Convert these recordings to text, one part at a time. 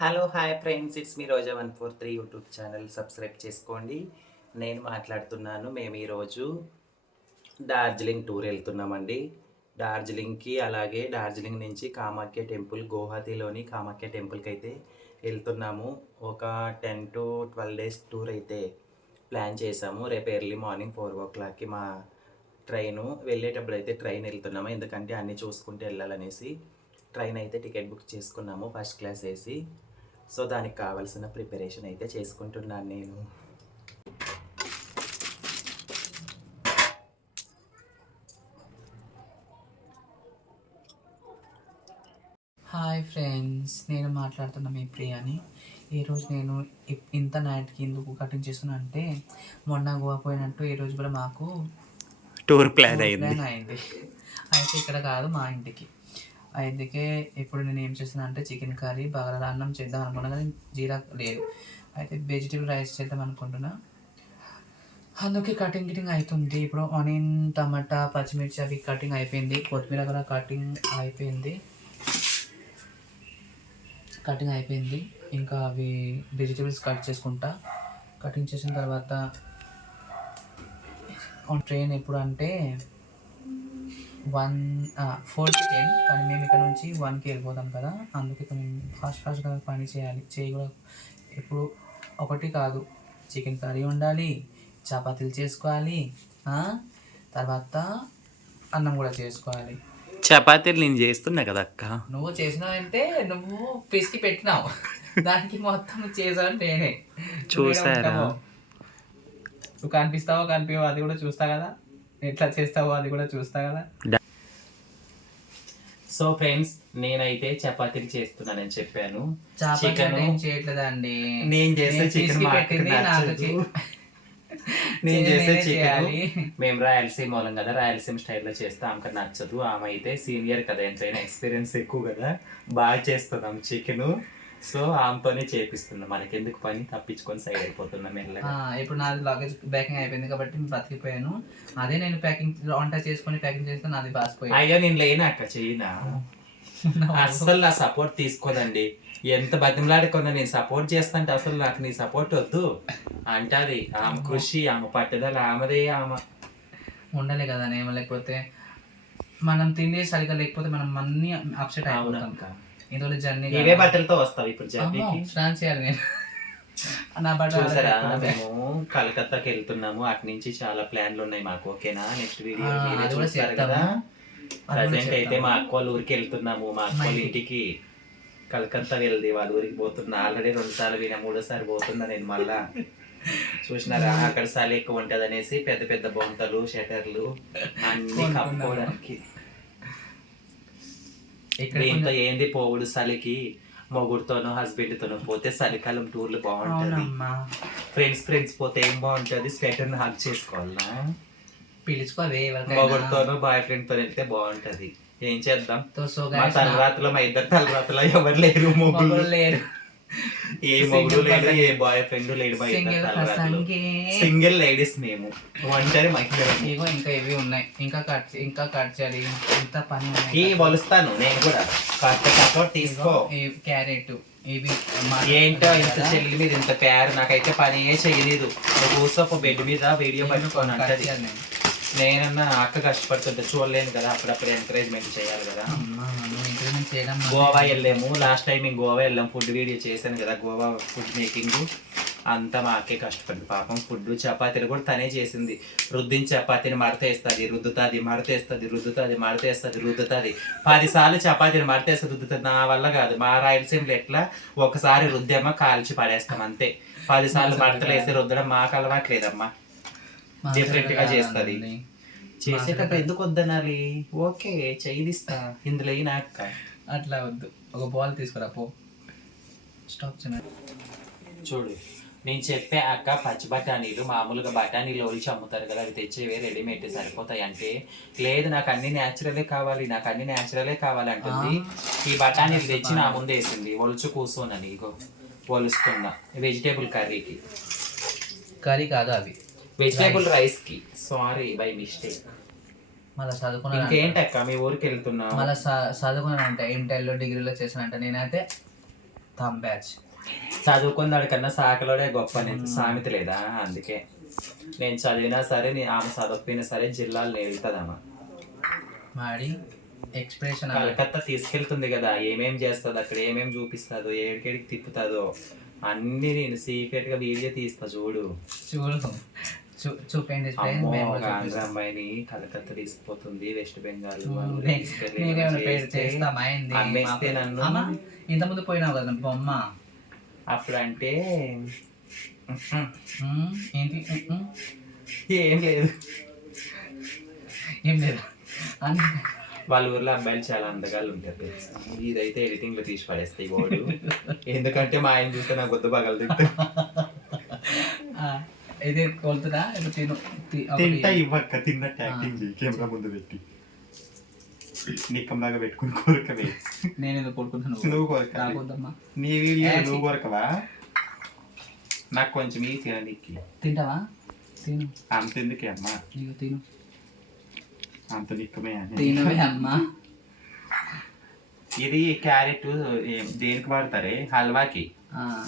Hello hi friends it's me Roja one four three YouTube channel subscribe చేసుకోండి. నేను మాట్లాడుతున్నాను. మేము ఈరోజు డార్జిలింగ్ టూర్ వెళ్తున్నామండి. డార్జిలింగ్కి అలాగే డార్జిలింగ్ నుంచి కామాఖ్య టెంపుల్ గువాహతిలోని కామాఖ్య టెంపుల్కి అయితే వెళ్తున్నాము. ఒక ten to twelve days tour అయితే ప్లాన్ చేసాము రేపు ఎర్లీ మార్నింగ్ ఫోర్ ఓ క్లాక్కి మా ట్రైను వెళ్ళేటప్పుడు అయితే ట్రైన్ వెళ్తున్నాము. ఎందుకంటే అన్నీ చూసుకుంటూ వెళ్ళాలనేసి ట్రైన్ అయితే టికెట్ బుక్ చేసుకున్నాము. ఫస్ట్ క్లాస్ వేసి సో దానికి కావాల్సిన ప్రిపరేషన్ అయితే చేసుకుంటున్నాను నేను. హాయ్ ఫ్రెండ్స్ నేను మాట్లాడుతున్న మీ ప్రియాని. ఈరోజు నేను ఇప్- ఇంత నైట్కి ఎందుకు కటింగ్ చేస్తున్నా అంటే మొన్న గోవా పోయినట్టు ఈరోజు కూడా మాకు టూర్ ప్లాన్ ప్లాన్ అయింది. అయితే ఇక్కడ కాదు మా ఇంటికి. అందుకే ఇప్పుడు నేను ఏం చేస్తాను అంటే చికెన్ కర్రీ బాగా అన్నం చేద్దాం అనుకున్నా కానీ జీరా లేదు. అయితే వెజిటేబుల్ రైస్ చేద్దాం అనుకుంటున్నా. అందుకే కటింగ్ గిటింగ్ అవుతుంది ఇప్పుడు ఆనియన్ టమాటా పచ్చిమిర్చి అవి కటింగ్ అయిపోయింది. కొత్తిమీర కూడా కటింగ్ అయిపోయింది. కటింగ్ అయిపోయింది. ఇంకా అవి వెజిటేబుల్స్ కట్ చేసుకుంటా. కటింగ్ చేసిన తర్వాత ట్రైన్ ఎప్పుడు అంటే వన్ ఫోర్కి టెన్ కానీ మేము ఇక్కడ నుంచి వన్కి వెళ్ళిపోతాం కదా. అందుకే కొంచెం ఫాస్ట్ ఫాస్ట్గా పని చేయాలి. చేయి కూడా ఇప్పుడు ఒకటి కాదు. చికెన్ కర్రీ ఉండాలి చపాతీలు చేసుకోవాలి తర్వాత అన్నం కూడా చేసుకోవాలి. చపాతీలు నేను చేస్తున్నా కదా అక్క. నువ్వు చేసినావంటే నువ్వు పిసికి పెట్టినావు. దానికి మొత్తం చేసావు నేనే. చూసారా? ఉంటావో. నువ్వు కనిపిస్తావో కనిపించవో అది కూడా చూస్తా కదా. ఎట్లా చేస్తావో అది కూడా చూస్తా కదా. సో ఫ్రెండ్స్ నేనైతే చపాతీలు చేస్తున్నానని చెప్పాను. చేయట్లేదండి. నేను చేసే చికెన్ నేను చేసే చికెన్ చేయాలి. మేము రాయలసీమ వాళ్ళం కదా రాయలసీమ స్టైల్లో చేస్తే ఆమెకు నచ్చదు. ఆమె అయితే సీనియర్ కదా ఎంతైనా ఎక్స్పీరియన్స్ ఎక్కువ కదా. బాగా చేస్తున్నాం చికెన్. సో ఆమెతోనే చేపిస్తున్నాం మనకెందుకు పని? తప్పించుకొని సైడ్ అయిపోతున్నాం మెల్లగా. ఇప్పుడు నాది లగేజ్ ప్యాకింగ్ అయిపోయింది కాబట్టి నేను బతికిపోయాను. అదే నేను ప్యాకింగ్ వంట చేసుకొని ప్యాకింగ్ చేస్తే నాది బాసిపోయింది అయ్యో నేను లేనా అక్క చెయ్యినా అస్సలు నా సపోర్ట్ తీసుకోదండి. ఎంత బతిమలాడుకున్నా నేను సపోర్ట్ చేస్తాంటే అసలు నాకు నీ సపోర్ట్ వద్దు. అంటది. ఆమె కృషి ఆమె పట్టుదల ఆమెదే ఆమె. ఉండలే కదా నేను లేకపోతే మనం తిండి సరిగా లేకపోతే మనం అన్ని అప్సెట్ అయిపోతాం. అవునక్క. ఇందులో జర్నీ ఇవే బట్టలతో వస్తావు ఇప్పుడు జర్నీకి? స్నాన్ చేయాలి నేను. నా చూసారా? మేము కలకత్తాకి వెళ్తున్నాము. అటు నుంచి చాలా ప్లాన్లు ఉన్నాయి మాకు ఓకేనా? నెక్స్ట్ వీడియో మీరే చూస్తారు. కదా. ప్రజెంట్ అయితే. మా అక్క వాళ్ళ ఊరికి వెళ్తున్నాము. మా అక్క వాళ్ళ ఇంటికి కలకత్తా వెళ్ళి వాళ్ళ ఊరికి పోతున్నా. ఆల్రెడీ రెండు సార్లు వినా మూడోసారి పోతున్నా నేను మళ్ళా. చూసినారా? అక్కడ చలి ఎక్కువ ఉంటది అనేసి పెద్ద పెద్ద బొంతలు షటర్లు అన్ని. కప్పుకోవడానికి. దీంతో ఏంది పోవుడు చలికి మొగుడుతోనూ హస్బెండ్ తోనూ పోతే చలికాలం టూర్లు బాగుంటది అవునమ్మా. ఫ్రెండ్స్ ఫ్రెండ్స్ పోతే ఏం బాగుంటది స్వెటర్ హక్ చేసుకోవాలా పిలుచుకోవే ఎవరికైనా. మొగుడుతోనూ బాయ్ ఫ్రెండ్తో వెళ్తే బాగుంటది ఏం చేద్దాం? తో సో మా guys, మా ఇద్దరు ఎవరు లేరు మొగుడు మగవాళ్ళు లేరు. ఏ మొగుడు లేడు. ఏ బాయ్ ఫ్రెండ్ లేడు సింగిల్ లేడీస్ మేము. ఒంటరి మహిళ ఇగో ఇంకా ఇవి ఉన్నాయి. ఇంకా కట్ ఇంకా కట్ చేయాలి. ఇంత పని ఈ వలుస్తాను నేను కూడా. కట్ట కట్ట తీసుకో. క్యారెట్ ఇవి ఏంటో ఇంత చెల్లి మీద ఇంత ప్యారు నాకైతే పని ఏ నువ్వు కూర్చోపో బెడ్ మీద వీడియో పట్టుకొని అంటది నేనన్నా అక్క కష్టపడుతుంటే చూడలేను కదా అప్పుడప్పుడు ఎంకరేజ్మెంట్ చేయాలి కదా. చేయడం గోవా వెళ్ళాము. లాస్ట్ టైం మేము గోవా వెళ్ళాం ఫుడ్ వీడియో చేశాను కదా గోవా ఫుడ్ మేకింగ్ అంతా మా అక్కే కష్టపడింది. పాపం ఫుడ్ చపాతీలు కూడా తనే చేసింది. రుద్దిన చపాతీని మడతేస్తుంది రుద్దుతుంది మడతేస్తుంది రుద్దుతుంది మడతేస్తుంది రుద్దుతుంది. పదిసార్లు చపాతీని మడతేస్తుంది రుద్దుతుంది. నా వల్ల కాదు. మా రాయలసీమలో ఎట్లా? ఒకసారి రుద్దామా కాల్చి పడేస్తాం అంతే. పదిసార్లు మడతలు వేసి రుద్దడం మాకు అలవాట్లేదమ్మా. Different గా చేస్తది. చేసేటప్పుడు ఎందుకు వద్దనాలి? ఓకే చెయ్యిస్తా ఇందులో అయినా అక్క అట్లా వద్దు. ఒక బాల్ తీసుకురా పో. స్టాప్ చూడు నేను చెప్పే అక్క పచ్చి బఠానీలు మామూలుగా బఠానీలు ఒలిచి అమ్ముతారు కదా అవి తెచ్చేవే రెడీమేడ్ సరిపోతాయి అంటే లేదు నాకు అన్ని న్యాచురలే కావాలి నాకు అన్ని న్యాచురలే కావాలి అంటుంది. ఈ బఠానీలు తెచ్చి నా ముందు వేసింది. ఒలుచు కూర్చోనని ఇగో ఒలుస్తున్నా. వెజిటేబుల్ కర్రీకి కర్రీ కాదు అవి వెజిటేబుల్ రైస్కి. సారీ బై మిస్టేక్ మళ్ళీ చదువుకున్నా ఇంకేంటక్క? మీ ఊరికి వెళ్తున్నా మళ్ళీ చదువుకున్నానంట. ఇంటర్లో డిగ్రీలో చేసానంట నేనైతే థమ్ బ్యాచ్ చదువుకున్నాడు కన్నా సాకలోడే గొప్ప. అనేది సామెత లేదా? అందుకే. నేను చదివినా సరే నేను ఆమె చదవకపోయినా సరే జిల్లాలు నేర్పుతుందమ్మా మాడి ఎక్స్ప్రెషన్ కలకత్తా తీసుకెళ్తుంది కదా. ఏమేం చేస్తుంది? అక్కడ ఏమేం చూపిస్తుందో ఏడికేడికి తిప్పుతుందో అన్ని నేను సీక్రెట్గా వీడియో తీస్తా. చూడు. చూడు. చూపండి. అమ్మాయిని కలకత్తా తీసుకుపోతుంది వెస్ట్ బెంగాల్? అమ్మేస్తే నన్ను. ఇంతకుముందు పోయినావు కదా బొమ్మ. అప్పుడు అంటే ఏంటి? ఏం లేదు. ఏం లేదు? వాళ్ళ ఊర్లో అబ్బాయిలు చాలా అందగాళ్ళు ఉంటారు? ఇదైతే ఎడిటింగ్లో తీసి పడేస్తాయి వాడు ఎందుకంటే మా ఆయన చూస్తే నాకు గుద్ద పగలు ఇది కొలుతుందా? ఇప్పుడు తిను. తింటా ఇవ్వక్క తిన్నట్టు యాక్టింగ్ చేయి కెమెరా ముందు పెట్టి. నిక్కంలాగా పెట్టుకుని కోరికవే. నేను ఎందుకు కొడుకుంటున్నాను నువ్వు? కోరిక. నీ వీడియో నువ్వు కోరకవా? నాకు కొంచెం ఈ తిననీకి తింటావా? తిను. అంత ఎందుకే అమ్మా? ఇక తిను. అంత నిక్కమే అని. తినవే అమ్మా. ఇది క్యారెట్ దేనికి వాడతారే? హల్వాకి?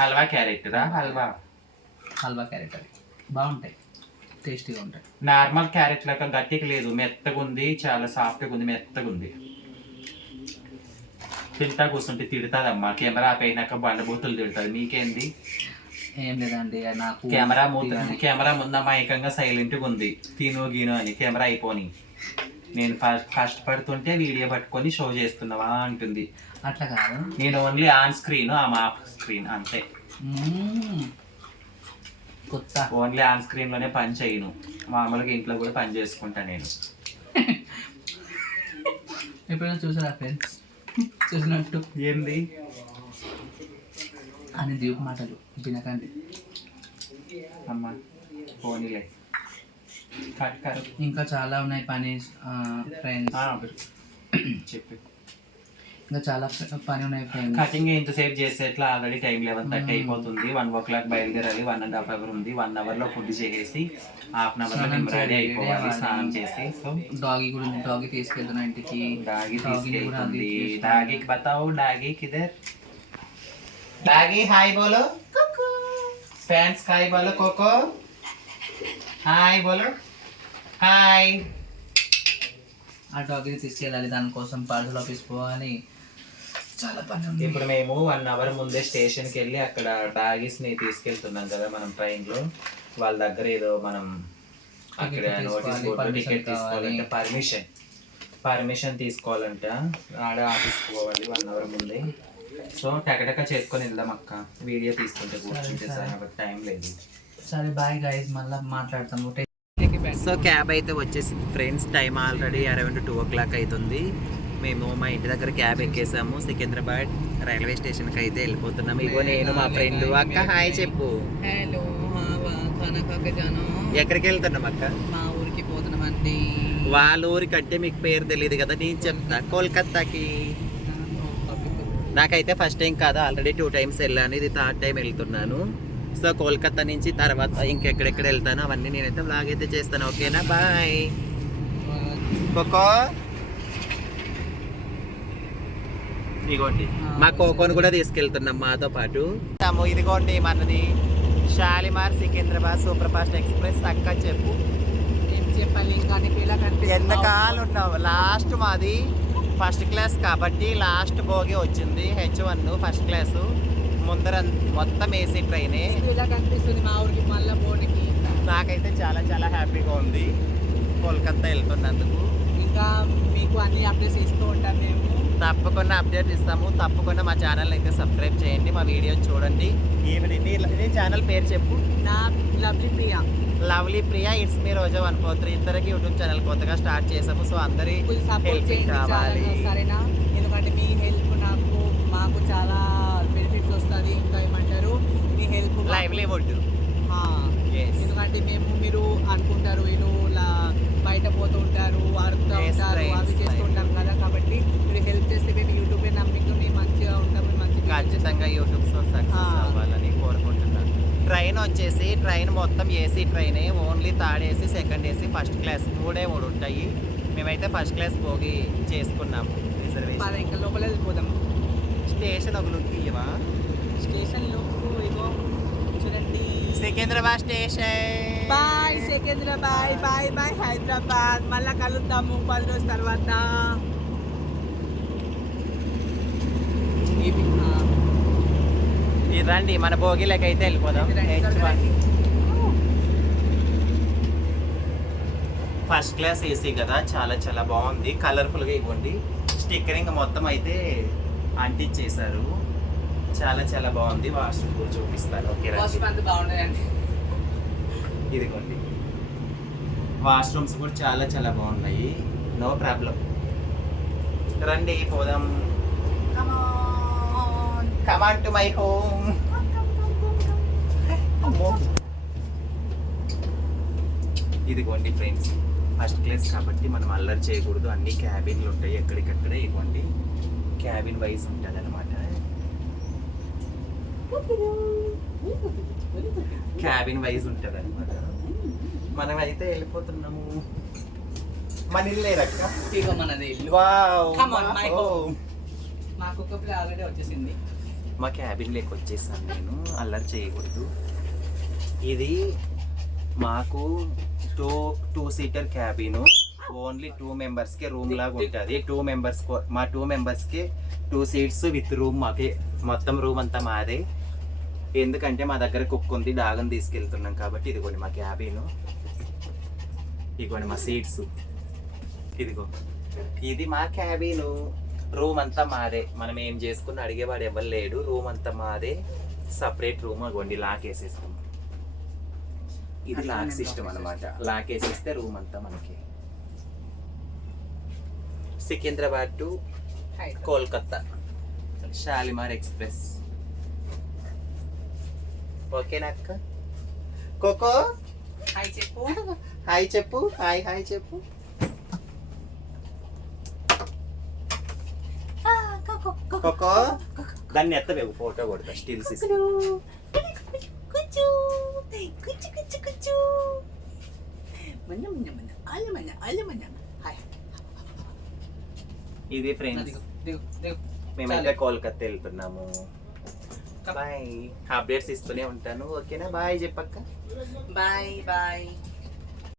హల్వా క్యారెట్ రా హల్వా? హల్వా క్యారెట్ అవి బాగుంటాయి. టేస్టీగా ఉంటాయి. నార్మల్ క్యారెట్ లాగా గట్టిగా లేదు. మెత్తగా ఉంది చాలా సాఫ్ట్గా ఉంది మెత్తగా ఉంది. తింటా కూర్చుంటే తిడుతుందమ్మా కెమెరా ఆపైనాక బండబూతులు తిడుతుంది. మీకేంది? ఏం లేదండి నాకు కెమెరా ముందు. కెమెరా ముందు అమాయకంగా సైలెంట్గా ఉంది. తిను గీను అని కెమెరా అయిపోని. నేను ఫస్ట్ కష్టపడుతుంటే వీడియో పట్టుకొని షో చేస్తున్నావా అంటుంది. అట్లా కాదు. నేను ఓన్లీ ఆన్ స్క్రీన్ ఆమె ఆఫ్ స్క్రీన్ అంతే. ఓన్లీ ఆన్ స్క్రీన్లోనే పని చేయను. మామూలుగా ఇంట్లో కూడా పని చేసుకుంటా నేను. ఎప్పుడైనా చూసారా ఫ్రెండ్స్? చూసినట్టు. ఏంది? అని దీపు మాటలు వినకండి. అమ్మా పోనీలే. ఇంకా చాలా ఉన్నాయి పని ఫ్రెండ్స్ చెప్పు. ఇంకా చాలా పని ఉన్నాయి కటింగ్ ఎంతసేపు చేసేట్లా ఆల్రెడీ టైం లెవెన్ థర్టీ అయిపోతుంది. వన్ ఓ క్లాక్ బయలుదేరాలి. వన్ అండ్ హాఫ్ అవర్ ఉంది. వన్ అవర్లో ఫుడ్ చేసేసి హాఫ్ అన్ అవర్లో మేము రెడీ అయిపోవాలి. స్నానం. చేసి సో డాగి కూడా డాగి తీసుకెళ్తున్నా ఇంటికి. డాగి తీసుకెళ్తుంది. తీసుకెళ్ళి- డాగీకి బతావు. డాగీ కిదర్ డాగీ హాయ్ బోలో ఫ్యాన్స్ హాయ్ బోలో కోకో హాయ్ బోలో హాయ్ ఆ డాగిని తీసుకెళ్ళాలి. దానికోసం పార్సల్ ఆఫీస్ పోవాలి. చాలా పని ఇప్పుడు మేము వన్ అవర్ ముందే స్టేషన్కి వెళ్ళి అక్కడ డాగీస్ని తీసుకెళ్తున్నాం కదా మనం ట్రైన్లో వాళ్ళ దగ్గర ఏదో మనం అక్కడ నోటీస్ బోర్డు టికెట్ తీసుకోవాలంటే కావాలి. పర్మిషన్ పర్మిషన్ తీసుకోవాలంట. ఆడ ఆఫీస్కి పోవాలి వన్ అవర్ ముందే. సో టకటక చేసుకొని వెళ్దాం అక్క. వీడియో తీసుకుంటే కూర్చుంటే సరే. టైం లేదు. సరే బాయ్ గైస్ మళ్ళీ మాట్లాడతాము. సో క్యాబ్ అయితే వచ్చేసింది. Friends time already around two o'clock అవుతుంది. మేము మా ఇంటి దగ్గర క్యాబ్ ఎక్కేసాము. సికింద్రాబాద్ రైల్వే స్టేషన్కి అయితే వెళ్ళిపోతున్నాము. ఇగో నేను మా ఫ్రెండ్ అక్క. హాయ్ చెప్పు. హలో ఎక్కడికి వెళ్తున్నాం అక్క? మా ఊరికి పోతున్నామండి. వాళ్ళ ఊరికంటే మీకు పేరు తెలియదు కదా నేను చెప్తా. కోల్కత్తాకి. నాకైతే ఫస్ట్ టైం కాదు ఆల్రెడీ టూ టైమ్స్ వెళ్ళాను. ఇది థర్డ్ టైం వెళ్తున్నాను. సో కోల్కతా నుంచి తర్వాత ఇంకెక్కడెక్కడ వెళ్తాను అవన్నీ నేనైతే బ్లాగ్ అయితే చేస్తాను. ఓకేనా? బాయ్. కోకో. ఇదిగోండి. మా కోకోను కూడా తీసుకెళ్తున్నాం మాతో పాటు. ఇదిగోండి మనది Shalimar Secunderabad super fast express. అక్క చెప్పు. ఎంతకాలం ఉన్నావు లాస్ట్ మాది ఫస్ట్ క్లాస్ కాబట్టి లాస్ట్ భోగి వచ్చింది. H one first class. ముందర మొత్తం ఏసీ ట్రైనే. ఇలా కనిపిస్తుంది మా ఊరికి మళ్ళీ పోనీకి. నాకైతే చాలా చాలా హ్యాపీగా ఉంది. కోల్కత్తా వెళ్తున్నందుకు. ఇంకా మీకు అన్ని అప్డేట్స్ ఇస్తూ ఉంటాం మేము. తప్పకుండా అప్డేట్ ఇస్తాము. తప్పకుండా మా ఛానల్ అయితే సబ్స్క్రైబ్ చేయండి. మా వీడియో చూడండి. నీ ఛానల్ పేరు చెప్పు. నా lovely Priya. Lovely Priya it's me Roja one four three. ఇద్దరికి యూట్యూబ్ ఛానల్ కొత్తగా స్టార్ట్ చేసాము సో అందరి చేయండి కావాలి. సరేనా? ఎందుకంటే మీ హెల్ప్ నాకు మాకు చాలా బెనిఫిట్స్ వస్తుంది. ఇంకా ఏమంటారు? మీ హెల్ప్ లైవ్లీవుడ్ ఎందుకంటే మేము మీరు అనుకుంటారు వీళ్ళు బయట పోతూ ఉంటారు ఆడుతూ ఉంటారు ఖచ్చితంగా యూట్యూబ్స్లో సక్సెస్ అవ్వాలని కోరుకుంటున్నాను ట్రైన్ వచ్చేసి ట్రైన్ మొత్తం AC ట్రైనే only third AC second AC first class మూడే మూడు ఉంటాయి. మేమైతే ఫస్ట్ క్లాస్ పోగి చేసుకున్నాము. రిజర్వేషన్. ఇంకా లోపల వెళ్ళిపోదాం. స్టేషన్ ఒక లుక్ ఇవ్వవా? స్టేషన్ లుక్ ఇగో చూడండి. Secunderabad station. Bye Secunderabad bye bye Hyderabad. మళ్ళీ కలుద్దాము. పది రోజుల తర్వాత. రండి మన భోగిలకి అయితే వెళ్ళిపోదాం. ఫస్ట్ క్లాస్ ఏసీ కదా చాలా చాలా బాగుంది. కలర్ఫుల్గా ఇవ్వండి. స్టిక్కరింగ్ మొత్తం అయితే అంటించేశారు చాలా చాలా బాగుంది. వాష్రూమ్ కూడా చూపిస్తాను ఓకే ఇదిగోండి. వాష్రూమ్స్ కూడా చాలా చాలా బాగున్నాయి. నో ప్రాబ్లం రండి పోదాం. Come on to my home ఇదిగోండి ఫ్రెండ్స్ ఫస్ట్ క్లాస్ కాబట్టి మనం అల్లరి చేయకూడదు. అన్ని క్యాబిన్లు ఉంటాయి ఎక్కడికక్కడే. ఇవ్వండి క్యాబిన్ వైజ్ ఉంటుంది అనమాట క్యాబిన్ వైజ్ ఉంటుంది అనమాట మనం అయితే వెళ్ళిపోతున్నాము. మన ఇల్లు రక్క. మనది ఇల్లు. Wow. Come on, my wow. home. మా కుక్క పిల్ల ఆల్రెడీ వచ్చేసింది. మా క్యాబిన్ లేక వచ్చేసాను నేను. అల్లరి చేయకూడదు. ఇది మాకు two two seater cabin only two మెంబర్స్కే room లాగా ఉంటుంది. టూ మెంబర్స్ మా టూ మెంబర్స్కి టూ సీట్స్ విత్ రూమ్ మాకే. మొత్తం రూమ్ అంతా మాదే. ఎందుకంటే మా దగ్గర కుక్ ఉంది డాగన్ తీసుకెళ్తున్నాం కాబట్టి ఇదిగోండి మా క్యాబిన్ ఇదిగోండి మా సీట్స్ ఇదిగో. ఇది మా క్యాబిన్ రూమ్ అంతా మాదే. మనం ఏం చేసుకుని అడిగేవాడు ఎవరు లేడు. రూమ్ అంతా మాదే. సపరేట్ రూమ్ అగోండి లాక్ వేసేస్తాం ఇది లాక్ సిస్టమ్ అనమాట లాక్ వేసేస్తే రూమ్ అంతా మనకి. సికింద్రాబాద్ టు కోల్కత్తా. షాలిమార్ ఎక్స్ప్రెస్. ఓకేనా అక్క? కోకో? హాయ్ చెప్పు. హాయ్ చెప్పు. హాయ్ హాయ్ చెప్పు. కోకో దాన్ని ఎత్తవేవు ఫోటో కొడతా స్టిల్స్ ఇది ఫ్రెండ్స్ మేమైతే కోల్కత్తా వెళ్తున్నాము. బాయ్ అప్డేట్స్ ఇస్తూనే ఉంటాను. ఓకేనా? బాయ్ చెప్పక్క. Bye bye